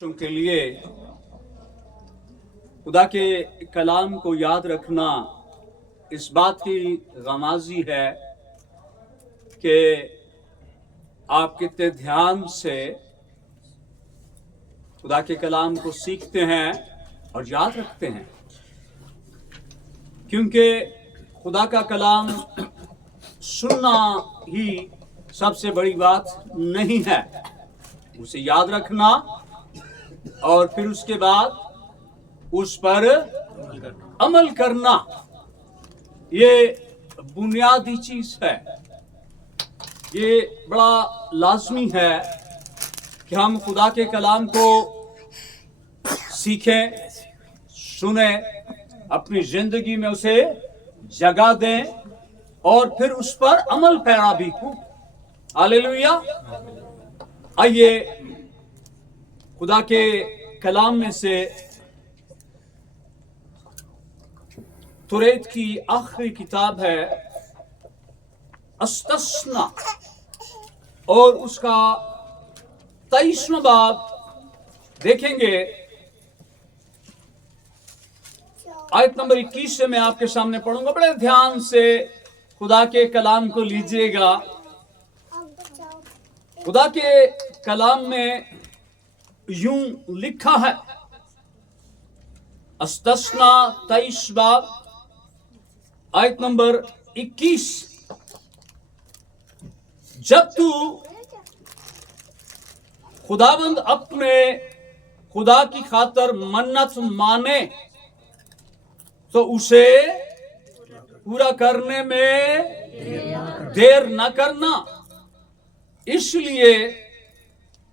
के लिए खुदा के कलाम को याद रखना इस बात की गमाजी है कि आप कितने ध्यान से खुदा के कलाम को सीखते हैं और याद रखते हैं, क्योंकि खुदा का कलाम सुनना ही सबसे बड़ी बात नहीं है, उसे याद रखना और फिर उसके बाद उस पर अमल करना, ये बुनियादी चीज है। ये बड़ा लाजमी है कि हम खुदा के कलाम को सीखें, सुने, अपनी जिंदगी में उसे जगह दें और फिर उस पर अमल पैरा भी हो। हालेलुया। आइए खुदा के कलाम में से तुरेत की आखिरी किताब है अस्तस्ना और उसका 23वां बाब देखेंगे। आयत नंबर 21 से मैं आपके सामने पढ़ूंगा। बड़े ध्यान से खुदा के कलाम को लीजिएगा। खुदा के कलाम में यूं लिखा है, अस्तस्ना 23 बाब आयत नंबर 21, जब तू खुदाबंद अपने खुदा की खातर मन्नत माने तो उसे पूरा करने में देर न करना, इसलिए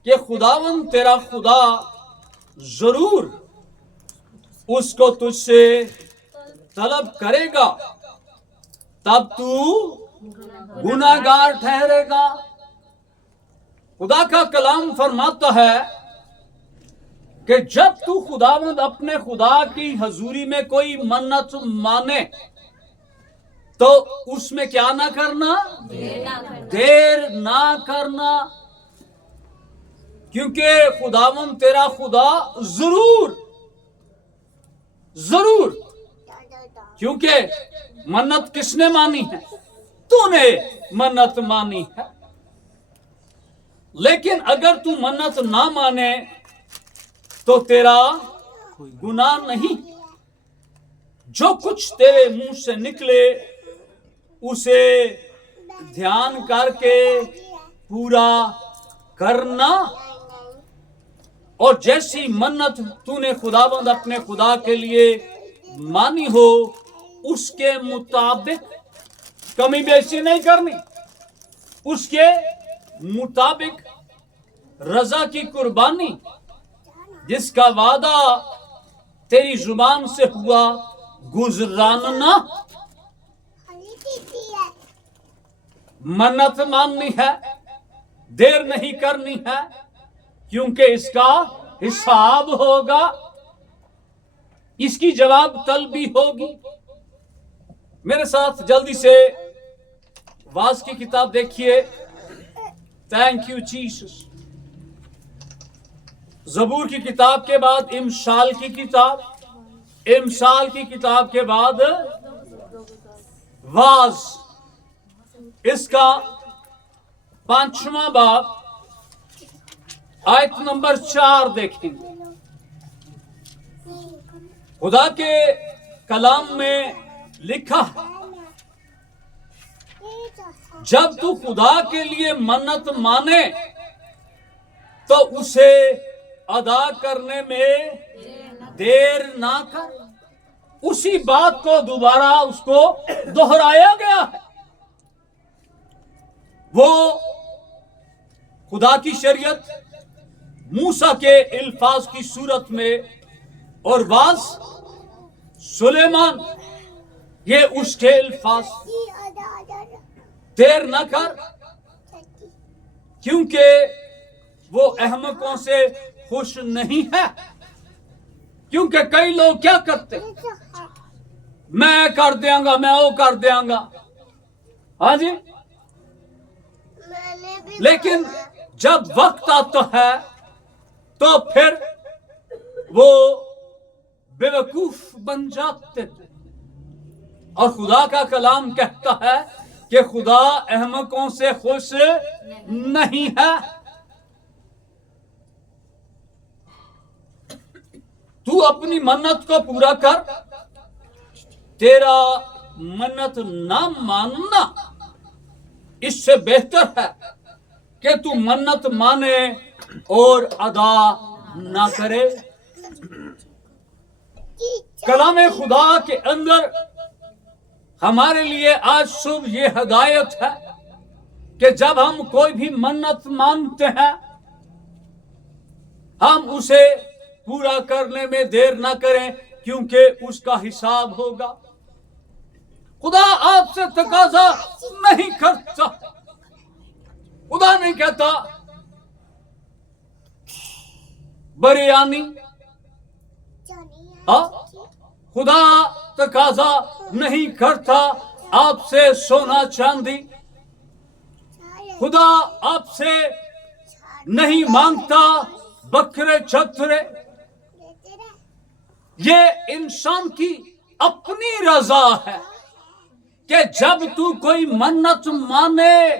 कि खुदावंद तेरा खुदा जरूर उसको तुझसे तलब करेगा, तब तू गुनाहगार ठहरेगा। खुदा का कलाम फरमाता है कि जब तू खुदावंद अपने खुदा की हजूरी में कोई मन्नत माने तो उसमें क्या ना करना, देर ना करना, क्योंकि खुदावंद तेरा खुदा जरूर क्योंकि मन्नत किसने मानी है? तूने मन्नत मानी है। लेकिन अगर तू मन्नत ना माने तो तेरा गुनाह नहीं, जो कुछ तेरे मुंह से निकले उसे ध्यान करके पूरा करना, और जैसी मन्नत तूने खुदाबंद अपने खुदा के लिए मानी हो उसके मुताबिक कमी बेशी नहीं करनी, उसके मुताबिक रजा की कुर्बानी जिसका वादा तेरी जुबान से हुआ गुजराना। मन्नत माननी है, देर नहीं करनी है, क्योंकि इसका हिसाब होगा, इसकी जवाब तलबी होगी। मेरे साथ जल्दी से वाज की किताब देखिए। Thank you Jesus. जबूर की किताब के बाद इमसाल की किताब, इमसाल की किताब के बाद वाज, इसका 5वां बाब आयत नंबर 4 देखेंगे। खुदा के कलाम में लिखा है, जब तू खुदा के लिए मन्नत माने तो उसे अदा करने में देर ना कर। उसी बात को दोबारा उसको दोहराया गया है। वो खुदा की शरीयत मूसा के इल्फाज की सूरत में और वाज सुलेमान, ये उसके इल्फाज। देर न कर, क्योंकि वो अहमकों से खुश नहीं है। क्योंकि कई लोग क्या करते, मैं कर देंगा, मैं वो कर देंगा, हाँ जी, लेकिन जब वक्त आता है तो फिर वो बेवकूफ बन जाते थे। और खुदा का कलाम कहता है कि खुदा अहमकों से खुश नहीं है। तू अपनी मन्नत को पूरा कर, तेरा मन्नत ना मानना इससे बेहतर है कि तू मन्नत माने और अदा ना करे। कलाम खुदा के अंदर हमारे लिए आज शुभ ये हदायत है कि जब हम कोई भी मन्नत मानते हैं, हम उसे पूरा करने में देर ना करें, क्योंकि उसका हिसाब होगा। खुदा आपसे तकाजा नहीं करता। खुदा नहीं कहता बिरयानी, खुदा तकाजा नहीं करता आपसे सोना चांदी। खुदा आपसे नहीं मांगता बकरे छतरे। ये इंसान की अपनी रजा है कि जब तू कोई मन्नत माने,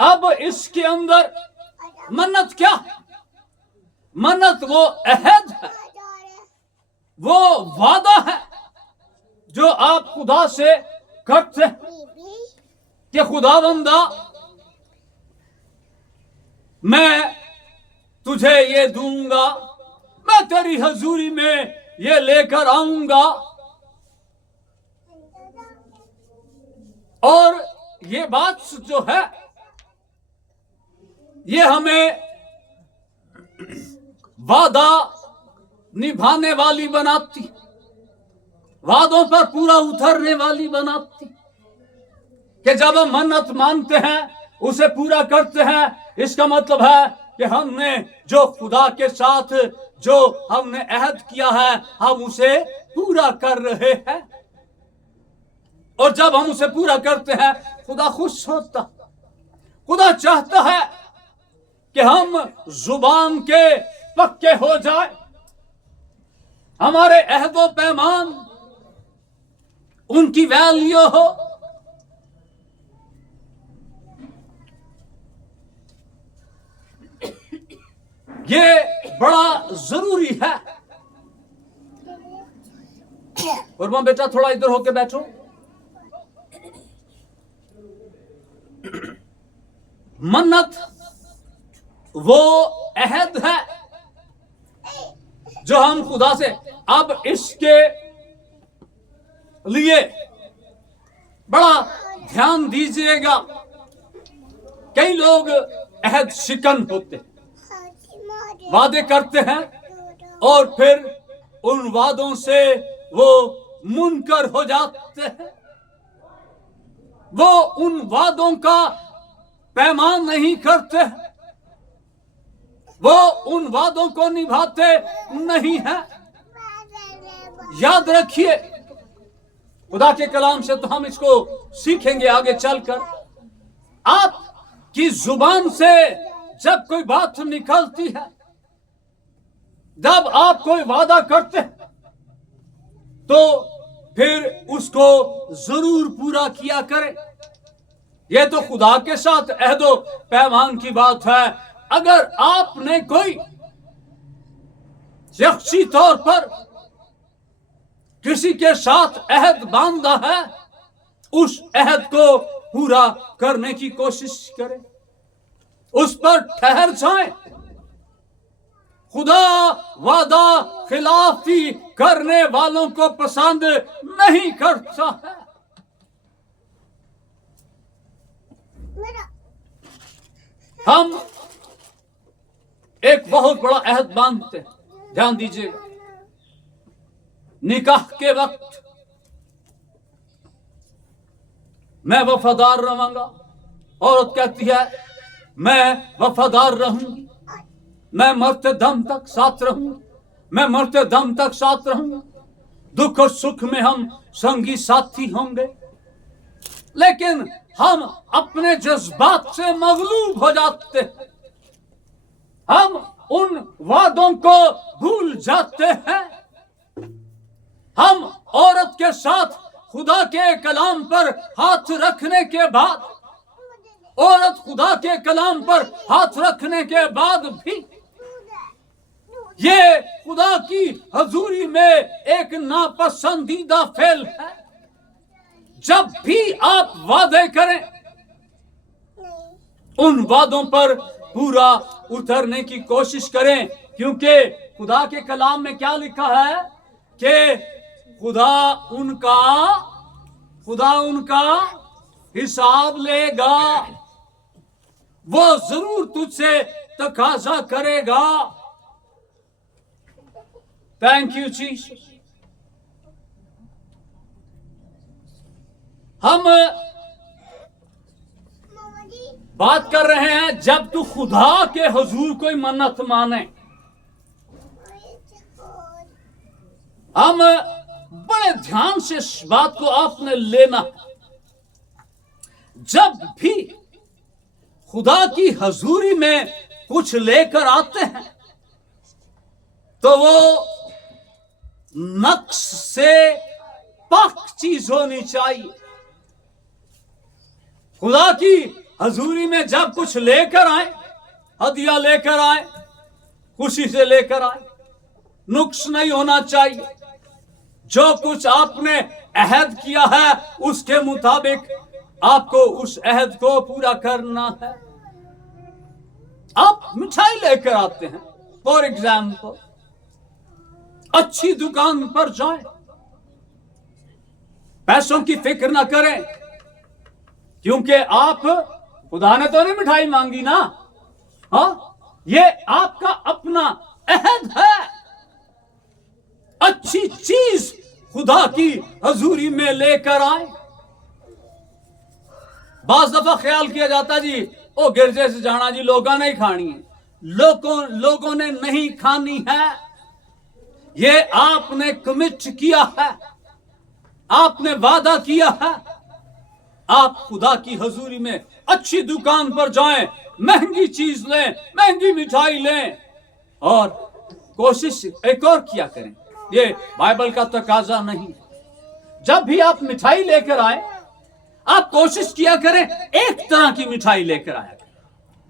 अब इसके अंदर मन्नत क्या? मन्नत वो अहद है, वो वादा है जो आप खुदा से करते हैं कि खुदावंदा मैं तुझे ये दूंगा, मैं तेरी हजूरी में ये लेकर आऊंगा। और ये बात जो है ये हमें वादा निभाने वाली बनाती, वादों पर पूरा उतरने वाली बनाती। कि जब हम मन्नत मानते हैं, उसे पूरा करते हैं, इसका मतलब है कि हमने जो खुदा के साथ जो हमने अहद किया है, हम उसे पूरा कर रहे हैं। और जब हम उसे पूरा करते हैं, खुदा खुश होता। खुदा चाहता है कि हम जुबान के पक्के हो जाए, हमारे अहदो पैमान उनकी वैल्यू हो। ये बड़ा जरूरी है। और मां बेटा थोड़ा इधर होके बैठो। मन्नत वो अहद है जो हम खुदा से, अब इसके लिए बड़ा ध्यान दीजिएगा। कई लोग अहद शिकन होते हैं, वादे करते हैं और फिर उन वादों से वो मुनकर हो जाते हैं। वो उन वादों का पैमान नहीं करते, वो उन वादों को निभाते नहीं है। याद रखिए, खुदा के कलाम से तो हम इसको सीखेंगे आगे चलकर। आपकी जुबान से जब कोई बात निकलती है, जब आप कोई वादा करते हैं, तो फिर उसको जरूर पूरा किया करें। यह तो खुदा के साथ अहदो पैमान की बात है। अगर आपने कोई शख्सी तौर पर किसी के साथ अहद बांधा है, उस अहद को पूरा करने की कोशिश करें, उस पर ठहर जाएं। खुदा वादा खिलाफी करने वालों को पसंद नहीं करता है। हम एक बहुत बड़ा अहद बांधते हैं, ध्यान दीजिएगा। निकाह के वक्त मैं वफादार रहूंगा, औरत कहती है मैं वफादार रहूंगी, मैं मरते दम तक साथ रहूंगी, मैं मरते दम तक साथ रहूंगा, दुख और सुख में हम संगी साथी होंगे। लेकिन हम अपने जज्बात से मगलूब हो जाते हैं, हम उन वादों को भूल जाते हैं। हम औरत के साथ खुदा के कलाम पर हाथ रखने के बाद, औरत खुदा के कलाम पर हाथ रखने के बाद भी ये खुदा की हजूरी में एक नापसंदीदा फेल है। जब भी आप वादे करें, उन वादों पर पूरा उतरने की कोशिश करें, क्योंकि खुदा के कलाम में क्या लिखा है कि खुदा उनका हिसाब लेगा, वो जरूर तुझसे तकाजा करेगा। Thank you Jesus. हम बात कर रहे हैं जब तू खुदा के हुजूर कोई मन्नत माने। हम बड़े ध्यान से इस बात को आपने लेना। जब भी खुदा की हजूरी में कुछ लेकर आते हैं तो वो नक्श से पाक चीज होनी चाहिए। खुदा की हजूरी में जब कुछ लेकर आए, हदिया लेकर आए, खुशी से लेकर आए, नुक्स नहीं होना चाहिए। जो कुछ आपने अहद किया है उसके मुताबिक आपको उस अहद को पूरा करना है। आप मिठाई लेकर आते हैं, फॉर एग्जाम्पल अच्छी दुकान पर जाएं, पैसों की फिक्र ना करें, क्योंकि आप खुदा ने तो नहीं मिठाई मांगी ना। हाँ, ये आपका अपना अहद है। अच्छी चीज खुदा की हजूरी में लेकर आए। बाज दफा ख्याल किया जाता जी ओ गिरजे से जाना जी, लोगों ने ही खानी है, लोगों ने नहीं खानी है। ये आपने कमिट किया है, आपने वादा किया है। आप खुदा की हजूरी में अच्छी दुकान पर जाएं, महंगी चीज लें, महंगी मिठाई लें, और कोशिश एक और किया करें। ये बाइबल का तकाजा नहीं। जब भी आप मिठाई लेकर आए, आप कोशिश किया करें एक तरह की मिठाई लेकर आया करें।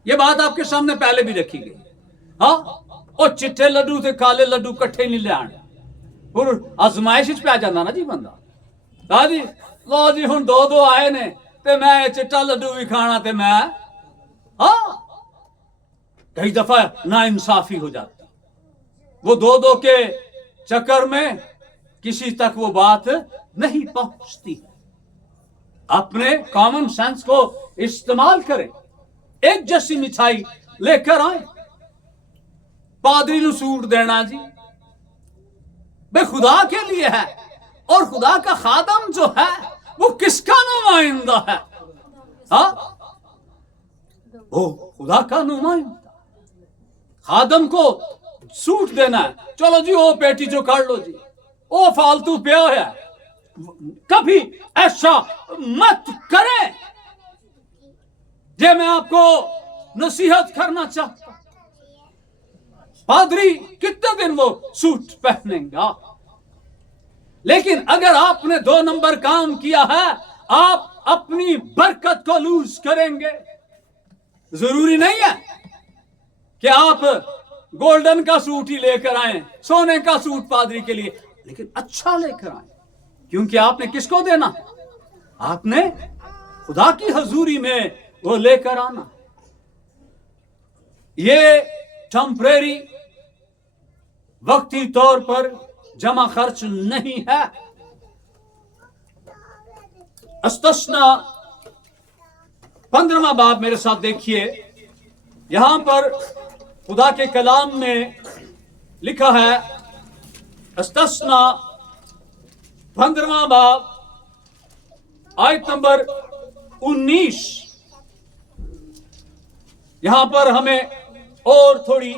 ये बात आपके सामने पहले भी रखी गई। हाँ, और चिट्टे लड्डू थे काले लड्डू कट्ठे नहीं ले आने, फिर आजमाइश पे आ जाना ना जी बंदा। कहा जी लो जी हुण दो आए ने ते मैं चिट्टा लड्डू भी खाना ते मैं, हाँ, कई दफा ना इंसाफी हो जाती। वो दो के चक्कर में किसी तक वो बात नहीं पहुंचती। अपने कॉमन सेंस को इस्तेमाल करें, एक जैसी मिठाई लेकर आए। पादरी नु सूट देना जी बे खुदा के लिए है, और खुदा का खादम जो है वो किसका नुमाइंदा है? हाँ, वो खुदा का नुमाइंदा। खादम को सूट देना है, चलो जी वो पेटी जो कर लो जी, वो फालतू प्या है। कभी ऐसा मत करें। ये मैं आपको नसीहत करना चाहता हूं। पादरी कितने दिन वो सूट पहनेगा, लेकिन अगर आपने 2 नंबर काम किया है, आप अपनी बरकत को लूज करेंगे। जरूरी नहीं है कि आप गोल्डन का सूट ही लेकर आए, सोने का सूट पादरी के लिए, लेकिन अच्छा लेकर आए, क्योंकि आपने किसको देना? आपने खुदा की हजूरी में वो लेकर आना। ये टेम्परेरी वक्ती तौर पर जमा खर्च नहीं है। अस्तस्ना 15वां बाब मेरे साथ देखिए। यहां पर खुदा के कलाम में लिखा है, अस्तस्ना 15वां बाब आयत नंबर 19। यहां पर हमें और थोड़ी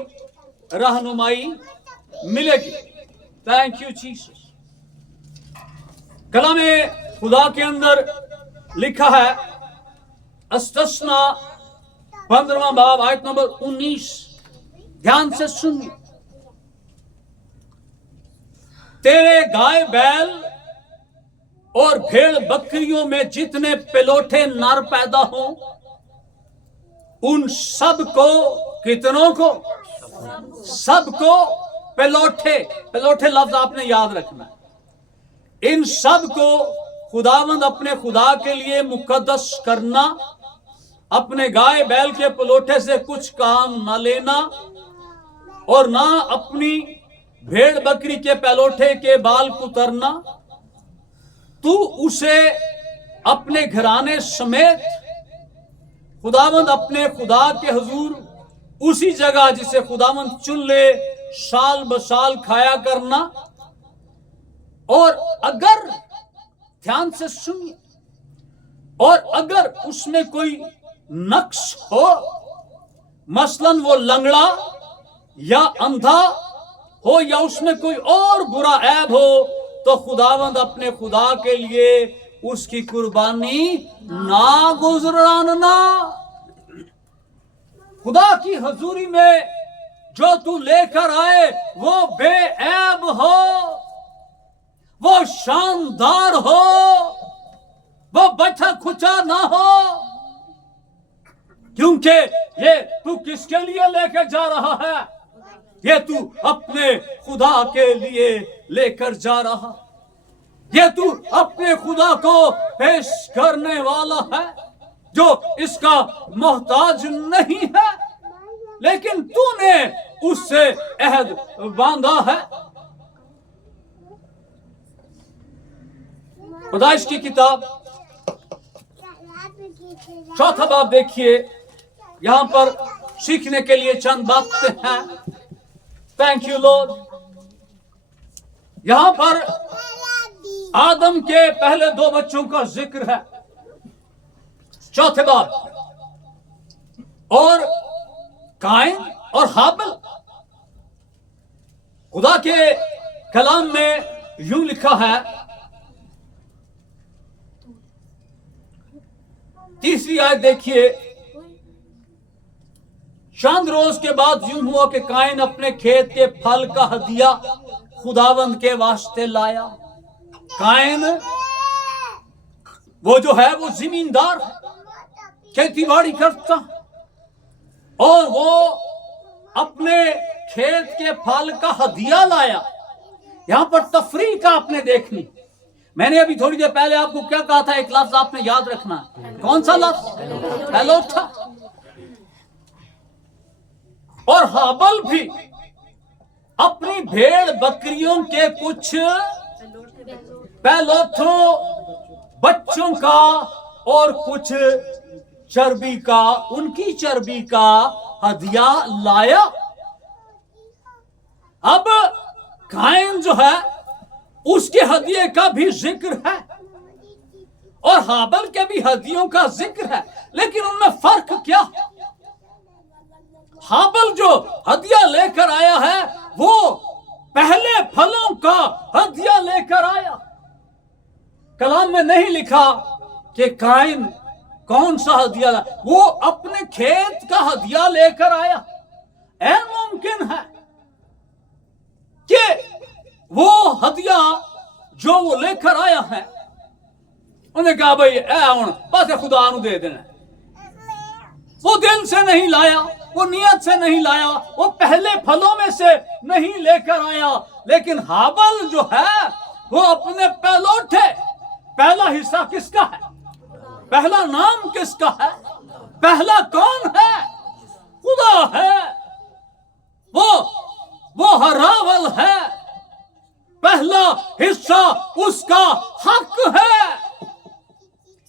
रहनुमाई मिलेगी। Thank you Jesus. कलाम खुदा के अंदर लिखा है, अस्तस्ना 15वां बाब आयत नंबर 19, ध्यान से सुनिए, तेरे गाय बैल और भेड़ बकरियों में जितने पिलोठे नर पैदा हो, उन सब को, कितनों को? सबको पिलोठे, पिलोठे लफ्ज आपने याद रखना है। इन सब को खुदावंद अपने खुदा के लिए मुकद्दस करना, अपने गाय बैल के पिलोठे से कुछ काम न लेना और ना अपनी भेड़ बकरी के पिलोठे के बाल कुतरना। तू उसे अपने घराने समेत खुदावंद अपने खुदा के हुजूर उसी जगह जिसे खुदावंद चुन ले साल बसाल खाया करना। और अगर, ध्यान से सुनिए, और अगर उसमें कोई नक्श हो, मसलन वो लंगड़ा या अंधा हो या उसमें कोई और बुरा ऐब हो, तो खुदावंद अपने खुदा के लिए उसकी कुर्बानी ना गुजराना। खुदा की हजूरी में जो तू लेकर आए वो बेऐब हो, वो शानदार हो, वो बचा खुचा ना हो, क्योंकि ये तू किसके लिए लेकर जा रहा है? ये तू अपने खुदा के लिए लेकर जा रहा, ये तू अपने खुदा को पेश करने वाला है जो इसका मोहताज नहीं है, लेकिन तूने उससे अहद बांधा है। पैदाइश की किताब 4 बाब देखिए, यहां पर सीखने के लिए चंद बातें हैं। Thank you Lord. यहां पर आदम के पहले 2 बच्चों का जिक्र है, 4 बाब, और काइन और हाबिल। खुदा के कलाम में यूं लिखा है, 3री आयत देखिए, चंद रोज के बाद यूं हुआ कि काइन अपने खेत के फल का हदिया खुदावंद के वास्ते लाया। काइन वो जो है वो जमींदार है, खेती बाड़ी करता, और वो अपने खेत के फल का हदिया लाया। यहां पर तफरीक का आपने देखनी। मैंने अभी थोड़ी देर पहले आपको क्या कहा था? एक लफ्ज आपने याद रखना है। कौन सा लफ्ज? पिलोठा। और हाबिल भी अपनी भेड़ बकरियों के कुछ पिलोठों बच्चों का और कुछ चर्बी का, उनकी चर्बी का हदिया लाया। अब काइन जो है उसके हदिये का भी जिक्र है और हाबिल के भी हदियों का जिक्र है, लेकिन उनमें फर्क क्या? हाबिल जो हदिया लेकर आया है वो पहले फलों का हदिया लेकर आया। कलाम में नहीं लिखा कि काइन कौन सा हदिया ला, वो अपने खेत का हदिया लेकर आया। ऐ मुमकिन है कि वो हदिया जो वो लेकर आया है, उन्हें कहा भाई बस खुदा नु दे देना। वो दिल से नहीं लाया, वो नियत से नहीं लाया, वो पहले फलों में से नहीं लेकर आया। लेकिन हाबिल जो है वो अपने पिलोठे, पहला हिस्सा किसका है? पहला नाम किसका है? पहला कौन है? खुदा है। वो हरावल है, पहला हिस्सा उसका हक है,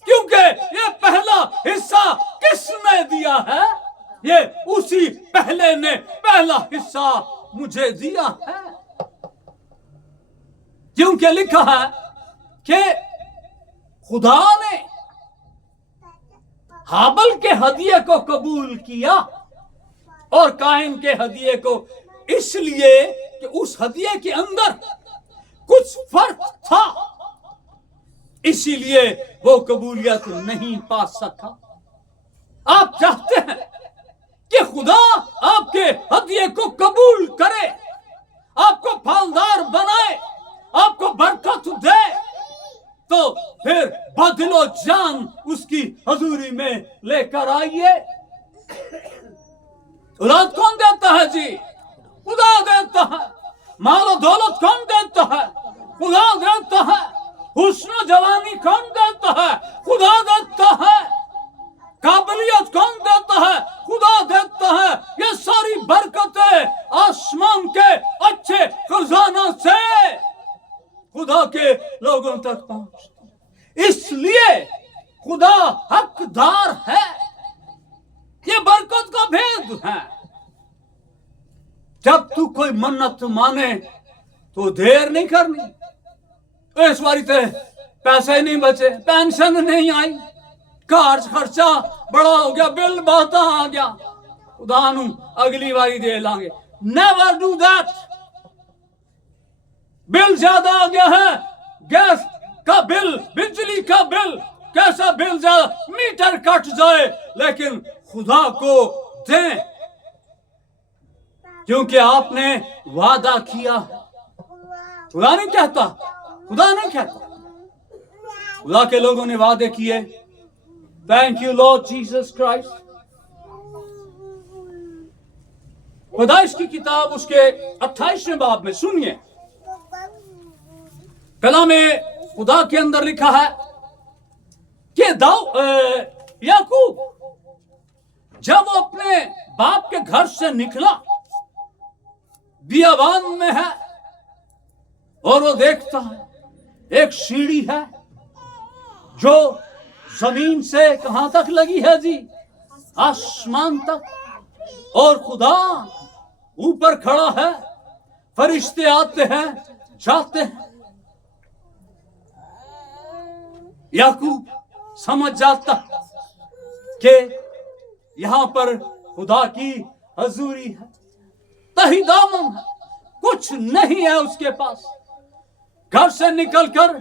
क्योंकि ये पहला हिस्सा किसने दिया है? ये उसी पहले ने पहला हिस्सा मुझे दिया है। क्योंकि लिखा है कि खुदा ने हाबिल के हदिये को कबूल किया और काइन के हदिये को, इसलिए कि उस हदिये के अंदर कुछ फर्क था, इसीलिए वो कबूलियत नहीं पा सका। आप चाहते हैं कि खुदा आपके हदिये को कबूल करे, आपको फलदार बनाए, आपको बरकत दे, तो फिर बदलो जान उसकी हजूरी में लेकर आइए। औलाद कौन देता है जी? खुदा देता है। मालो दौलत कौन देता है? खुदा देता है। हुस्न जवानी कौन देता है? खुदा देता है। काबिलियत कौन देता है? खुदा देता है। ये सारी बरकतें आसमान के अच्छे खजाना से खुदा के लोगों तक पहुंचती। इसलिए खुदा हकदार है। ये बरकत का भेद है। जब तू कोई मन्नत माने तो देर नहीं करनी। इस बारी ते पैसे नहीं बचे, पेंशन नहीं आई, घर खर्चा बड़ा हो गया, बिल बहुत आ गया, खुदा नू अगली बारी दे लांगे। Never do that. बिल ज्यादा आ गया है, गैस का बिल, बिजली का बिल, कैसा बिल ज्यादा, मीटर कट जाए, लेकिन खुदा को दें, क्योंकि आपने वादा किया। खुदा नहीं कहता, खुदा नहीं कहता, खुदा के लोगों ने वादे किए। Thank you Lord Jesus Christ. पैदाइश की किताब उसके 28वें बाब में सुनिए, कलाम खुदा के अंदर लिखा है कि याकूब जब वो अपने बाप के घर से निकला, बियाबान में है, और वो देखता है एक सीढ़ी है जो जमीन से कहां तक लगी है जी? आसमान तक। और खुदा ऊपर खड़ा है, फरिश्ते आते हैं जाते हैं। याकूब समझ जाता कि यहां पर खुदा की हजूरी है, तही दामन है, कुछ नहीं है उसके पास। घर से निकलकर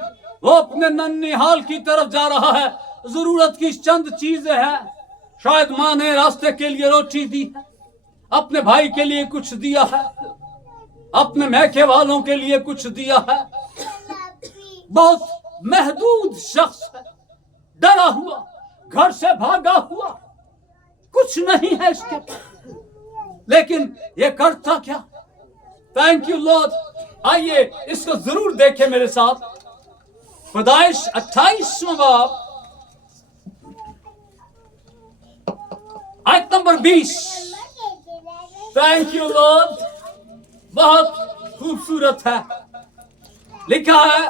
वो अपने नन्हिहाल की तरफ जा रहा है। जरूरत की चंद चीजें हैं, शायद मां ने रास्ते के लिए रोटी दी है, अपने भाई के लिए कुछ दिया है, अपने मैके वालों के लिए कुछ दिया है। बहुत महदूद शख्स है, डरा हुआ, घर से भागा हुआ, कुछ नहीं है इसके पास, लेकिन ये करता क्या? Thank you Lord. आइए इसको जरूर देखें मेरे साथ। पैदाइश 28वां बाब आयत नंबर 20। Thank you Lord. बहुत खूबसूरत है। लिखा है,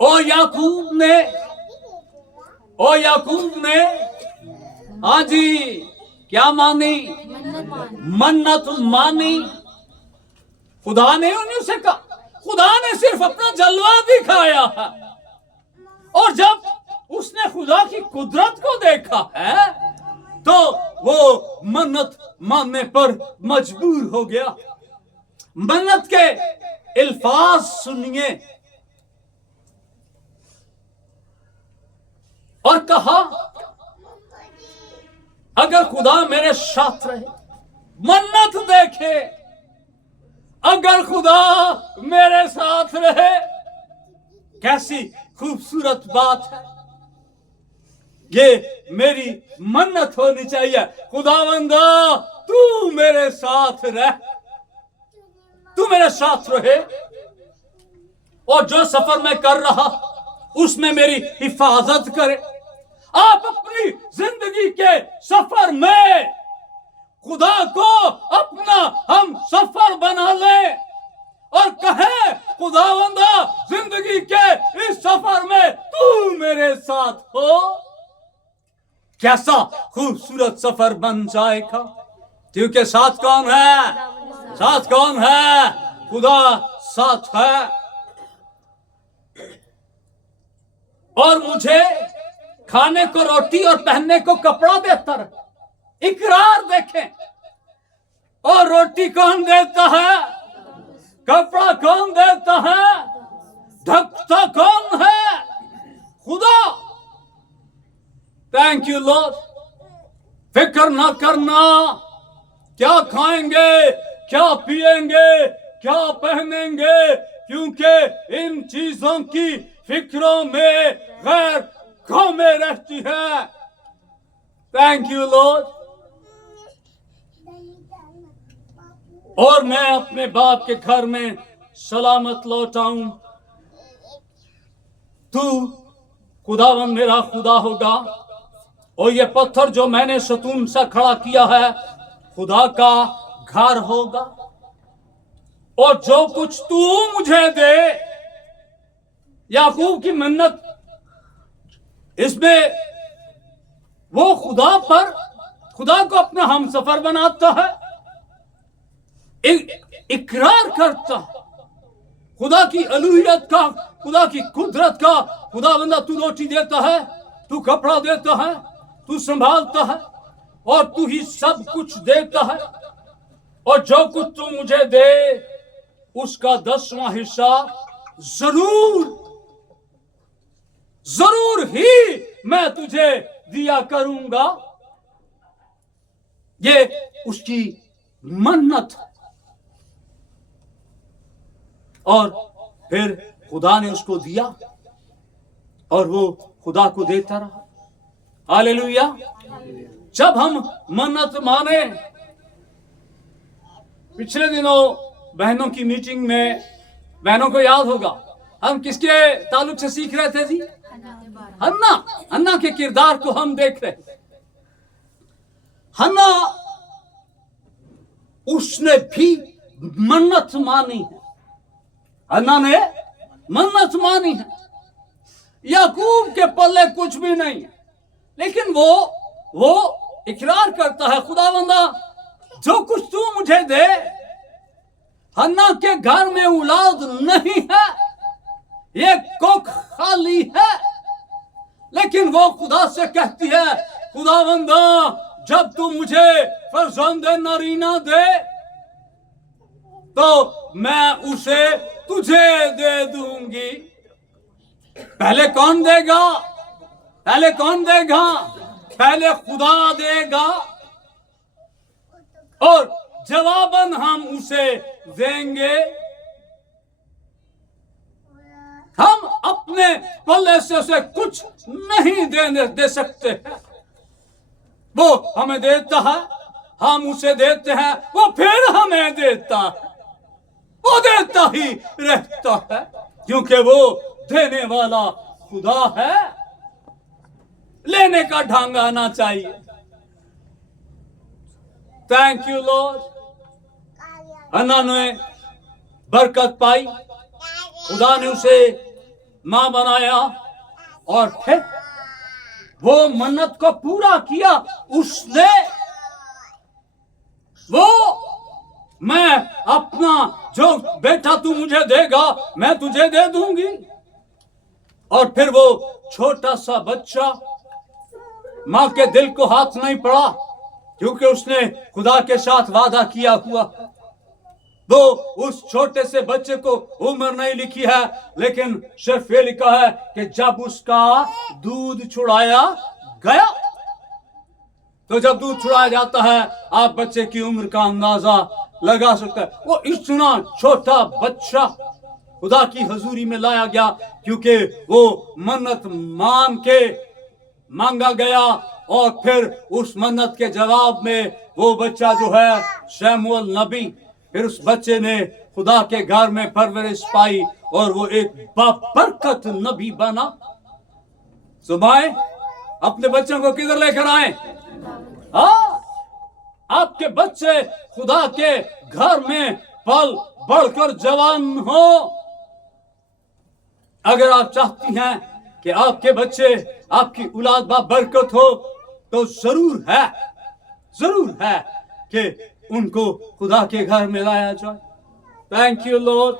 ओ याकूब ने हाँ जी क्या मानी? मन्नत मानी। खुदा ने उनसे कहा, खुदा ने सिर्फ अपना जलवा दिखाया है, और जब उसने खुदा की कुदरत को देखा है तो वो मन्नत मानने पर मजबूर हो गया। मन्नत के अल्फाज सुनिए। और कहा, अगर खुदा मेरे साथ रहे, मन्नत देखे, अगर खुदा मेरे साथ रहे। कैसी खूबसूरत बात है। ये मेरी मन्नत होनी चाहिए। खुदावंदा तू मेरे साथ रह, तू मेरे साथ रहे, और जो सफर मैं कर रहा उसमें मेरी हिफाजत करे। आप अपनी जिंदगी के सफर में खुदा को अपना हम सफर बना ले और कहे, खुदावंदा जिंदगी के इस सफर में तू मेरे साथ हो। कैसा खूबसूरत सफर बन जाएगा। क्योंकि साथ कौन है? साथ कौन है? खुदा साथ है। और मुझे खाने को रोटी और पहनने को कपड़ा देता रहे। इकरार देखें। और रोटी कौन देता है? कपड़ा कौन देता है? ढकता कौन है? खुदा। Thank you Lord. फिक्र ना करना क्या खाएंगे, क्या पिएंगे, क्या पहनेंगे, क्योंकि इन चीजों की फिक्रों में गैर कौमें रहती है। Thank you Lord. और मैं अपने बाप के घर में सलामत लौटाऊं। तू खुदावन मेरा खुदा होगा, और ये पत्थर जो मैंने सतून सा खड़ा किया है खुदा का घर होगा। और जो कुछ तू मुझे दे, याकूब की मन्नत, इसमें वो खुदा को अपना हमसफर बनाता है, इकरार करता है खुदा की अलूहियत का, खुदा की कुदरत का। खुदा बंदा तू रोटी देता है, तू कपड़ा देता है, तू संभालता है, और तू ही सब कुछ देता है। और जो कुछ तू मुझे दे उसका 10वां हिस्सा जरूर ही मैं तुझे दिया करूंगा। ये उसकी मन्नत। और फिर खुदा ने उसको दिया और वो खुदा को देता रहा। हालेलुया। जब हम मन्नत माने, पिछले दिनों बहनों की मीटिंग में, बहनों को याद होगा, हम किसके ताल्लुक से सीख रहे थे जी? हन्ना के किरदार को हम देख रहे थे। हन्ना, उसने भी मन्नत मानी है। हन्ना ने मन्नत मानी है। याकूब के पल्ले कुछ भी नहीं है, लेकिन वो इकरार करता है, खुदावंदा जो कुछ तू मुझे दे। हन्ना के घर में औलाद नहीं है, ये कोख खाली है, लेकिन वो खुदा से कहती है, खुदावंदा जब तू मुझे फर्जंद नारीना दे तो मैं उसे तुझे दे दूंगी। पहले कौन देगा? पहले खुदा देगा, और जवाबन हम उसे देंगे। हम अपने पल्ले से उसे कुछ नहीं दे सकते। वो हमें देता है, हम उसे देते हैं, वो फिर हमें देता है। वो देता ही रहता है, क्योंकि वो देने वाला खुदा है। लेने का ढंग आना चाहिए। Thank you Lord. हन्ना ने बरकत पाई, खुदा ने उसे मां बनाया, और फिर वो मन्नत को पूरा किया उसने। मैं अपना जो बेटा तू मुझे देगा मैं तुझे दे दूंगी। और फिर वो छोटा सा बच्चा, मां के दिल को हाथ नहीं पड़ा, क्योंकि उसने खुदा के साथ वादा किया हुआ। वो उस छोटे से बच्चे को उम्र नहीं लिखी है, लेकिन सिर्फ ये लिखा है कि जब उसका दूध छुड़ाया गया। तो जब दूध छुड़ाया जाता है, आप बच्चे की उम्र का अंदाजा लगा सकते हैं। वो इतना छोटा बच्चा खुदा की हजूरी में लाया गया, क्योंकि वो मन्नत मान के मांगा गया, और फिर उस मन्नत के जवाब में वो बच्चा जो है शमूएल नबी, फिर उस बच्चे ने खुदा के घर में परवरिश पाई, और वो एक बाबरकत नबी बना। सुबह अपने बच्चों को किधर लेकर आए? आपके बच्चे खुदा के घर में पल बढ़कर जवान हो। अगर आप चाहती हैं कि आपके बच्चे, आपकी औलाद बाबरकत हो, तो जरूर है कि उनको खुदा के घर में लाया जाए। Thank you Lord.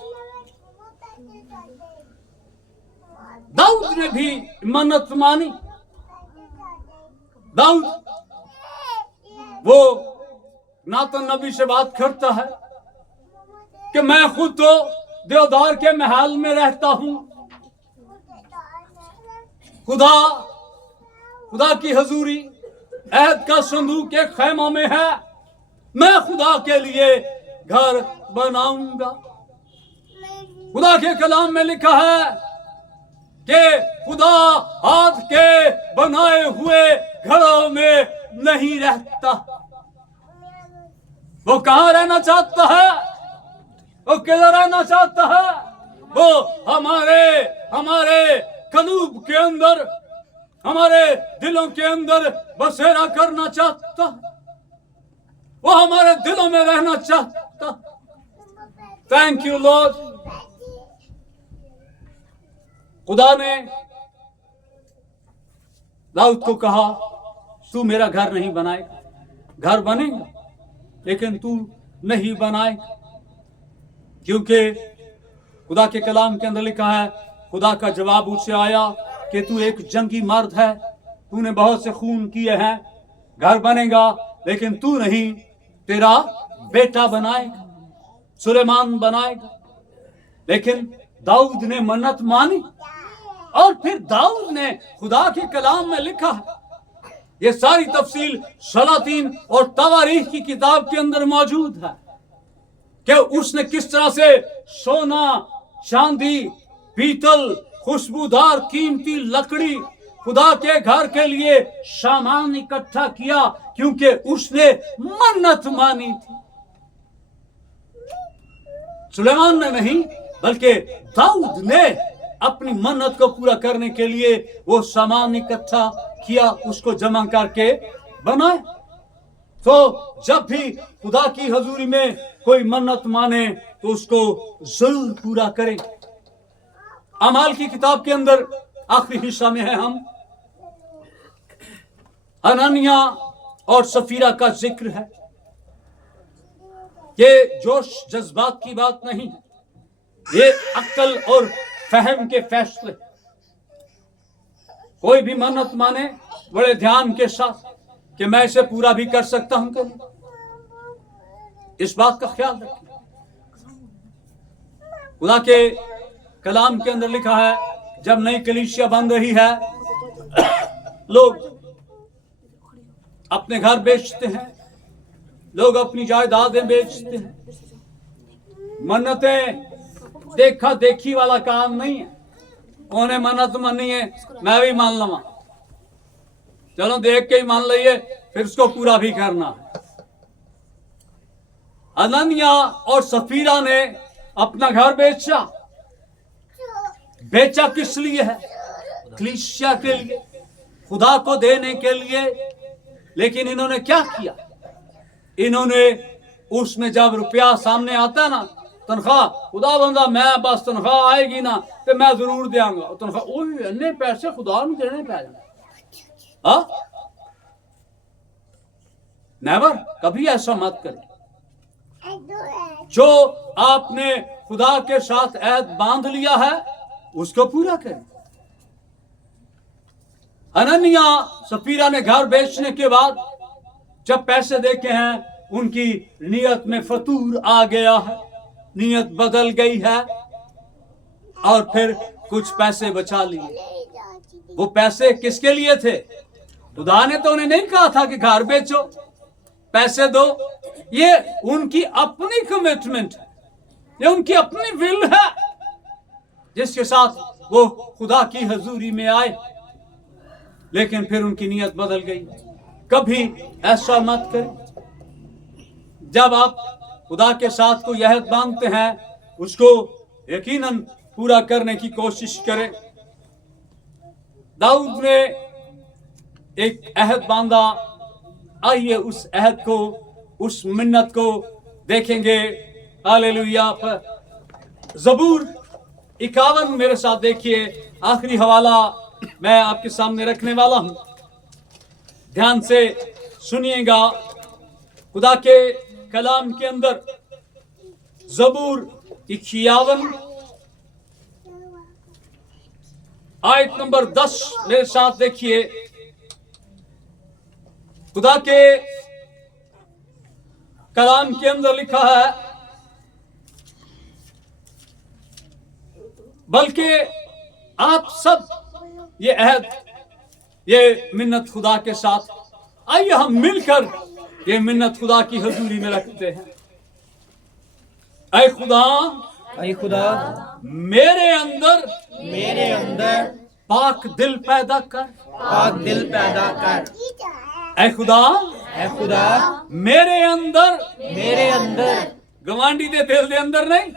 दाऊद ने भी मन्नत मानी। दाऊद वो नातन नबी से बात करता है कि मैं खुद तो देवदार के महल में रहता हूं। खुदा की हजूरी, अहद का संदूक एक खैमा में है, मैं खुदा के लिए घर बनाऊंगा। खुदा के कलाम में लिखा है कि खुदा हाथ के बनाए हुए घरों में नहीं रहता। वो कहां रहना चाहता है? वो किधर रहना चाहता है? वो हमारे कलूब के अंदर, हमारे दिलों के अंदर बसेरा करना चाहता। वो हमारे दिलों में रहना चाहता। Thank you Lord. खुदा ने दाऊद को कहा, तू मेरा घर नहीं बनाएगा। घर बनेगा लेकिन तू नहीं बनाएगा, क्योंकि खुदा के कलाम के अंदर लिखा है, खुदा का जवाब उससे आया कि तू एक जंगी मर्द है, तूने बहुत से खून किए हैं, घर बनेगा लेकिन तू नहीं, तेरा बेटा बनाएगा, सुलेमान बनाएगा। लेकिन दाऊद ने मन्नत मानी, और फिर दाऊद ने खुदा के कलाम में लिखा है, ये सारी तफसील सलातीन और तवारीख की किताब के अंदर मौजूद है कि उसने किस तरह से सोना, चांदी, पीतल, खुशबूदार कीमती लकड़ी, खुदा के घर के लिए सामान इकट्ठा किया, क्योंकि उसने मन्नत मानी थी। सुलेमान ने नहीं, बल्कि दाऊद ने अपनी मन्नत को पूरा करने के लिए वो सामान इकट्ठा किया, उसको जमा करके बनाए। तो जब भी खुदा की हजूरी में कोई मन्नत माने तो उसको जरूर पूरा करें। अमाल की किताब के अंदर आखिरी हिस्सा में है हम, हनन्याह और सफीरा का जिक्र है। ये जोश जज्बात की बात नहीं है, ये अक्ल और फहम के फैसले। कोई भी मन्नत माने बड़े ध्यान के साथ कि मैं इसे पूरा भी कर सकता हूं कि नहीं, इस बात का ख्याल रखिए। खुदा के कलाम के अंदर लिखा है, जब नई कलीसिया बन रही है, लोग अपने घर बेचते हैं, लोग अपनी जायदादें बेचते हैं। मन्नतें देखा देखी वाला काम नहीं है। उन्हें मन्नत मानी है, मैं भी मान लवा, चलो देख के ही मान लिये, फिर उसको पूरा भी करना है। हनन्याह और सफीरा ने अपना घर बेचा। बेचा किस लिए है? कलीसिया के लिए, खुदा को देने के लिए। लेकिन इन्होंने क्या किया? इन्होंने उसमें जब रुपया सामने आता है ना, तनख्वाह, खुदा बंदा मैं बस तनख्वाह आएगी ना तो मैं जरूर देंगा तनख्वाह, इन्ने पैसे खुदा ਨੂੰ देने पै जाने। नेवर, कभी ऐसा मत करें। जो आपने खुदा के साथ ऐद बांध लिया है उसको पूरा करें। हनन्याह सफीरा ने घर बेचने के बाद जब पैसे देखे हैं, उनकी नियत में फतूर आ गया है, नियत बदल गई है, और फिर कुछ पैसे बचा लिए। वो पैसे किसके लिए थे? खुदा ने तो उन्हें नहीं कहा था कि घर बेचो, पैसे दो। ये उनकी अपनी कमिटमेंट है, ये उनकी अपनी विल है, जिसके साथ वो खुदा की हजूरी में आए। लेकिन फिर उनकी नियत बदल गई। कभी ऐसा मत करें। जब आप खुदा के साथ कोई अहद बांधते हैं, उसको यकीनन पूरा करने की कोशिश करें। दाऊद ने एक अहद बांधा। आइए उस अहद को, उस मिन्नत को देखेंगे। हालेलुया। ज़बूर 51 मेरे साथ देखिए, आखिरी हवाला मैं आपके सामने रखने वाला हूं, ध्यान से सुनिएगा। खुदा के कलाम के अंदर ज़बूर 51 आयत नंबर 10 मेरे साथ देखिए। खुदा के कलाम के अंदर लिखा है, बल्कि आप सब ये अहद, ये मिन्नत खुदा के साथ आइए हम मिलकर ये मिन्नत खुदा की हजूरी में रखते हैं। ऐ खुदा, ऐ खुदा मेरे अंदर पाक दिल पैदा कर। पाक दिल पैदा कर। ऐ खुदा, ऐ खुदा मेरे अंदर गवांडी दे दिल दे अंदर नहीं,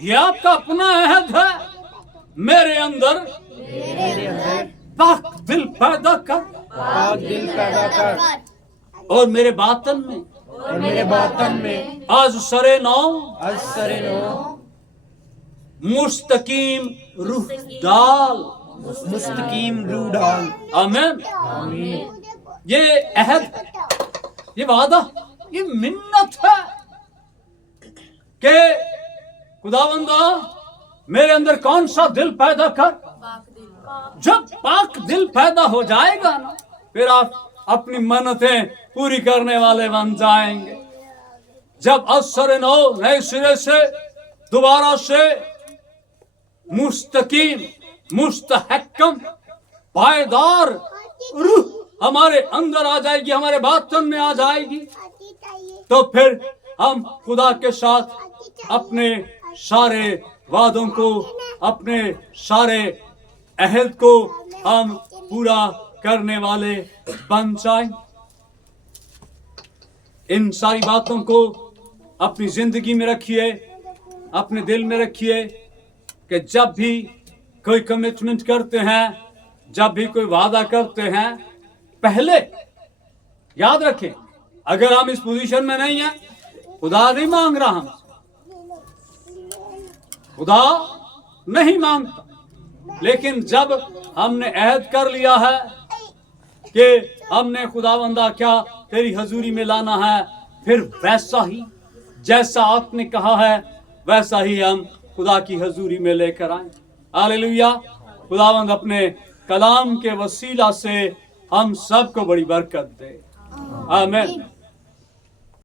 ये आपका अपना अहद है। मेरे अंदर पाक दिल पैदा कर, पाक दिल पैदा कर। और मेरे बातन में और मेरे बातन में आज सरे नौ असरे नो मुस्तकीम रूह डाल। मुस्तकीम रूह डाल। आमीन। आमीन। ये अहद, ये वादा, ये मिन्नत है कि खुदावंदा मेरे अंदर कौन सा दिल पैदा कर। जब पाक दिल पैदा हो जाएगा ना, फिर आप अपनी मन्नतें पूरी करने वाले बन जाएंगे। जब असर नो नए सिरे से दोबारा से मुस्तकीम, मुस्तहकम, पायदार रूह हमारे अंदर आ जाएगी, हमारे बातन में आ जाएगी, तो फिर हम खुदा के साथ अपने सारे वादों को, अपने सारे अहद को हम पूरा करने वाले बन जाएं। इन सारी बातों को अपनी जिंदगी में रखिए, अपने दिल में रखिए कि जब भी कोई कमिटमेंट करते हैं, जब भी कोई वादा करते हैं, पहले याद रखें, अगर हम इस पोजीशन में नहीं हैं, खुदा नहीं मांग रहा, हम खुदा नहीं मांगता, लेकिन जब हमने अहद कर लिया है कि हमने खुदावंदा क्या तेरी हजूरी में लाना है, फिर वैसा ही जैसा आपने कहा है वैसा ही हम खुदा की हजूरी में लेकर आए। हालेलुया। खुदावंद अपने कलाम के वसीला से हम सबको बड़ी बरकत दे। आमीन।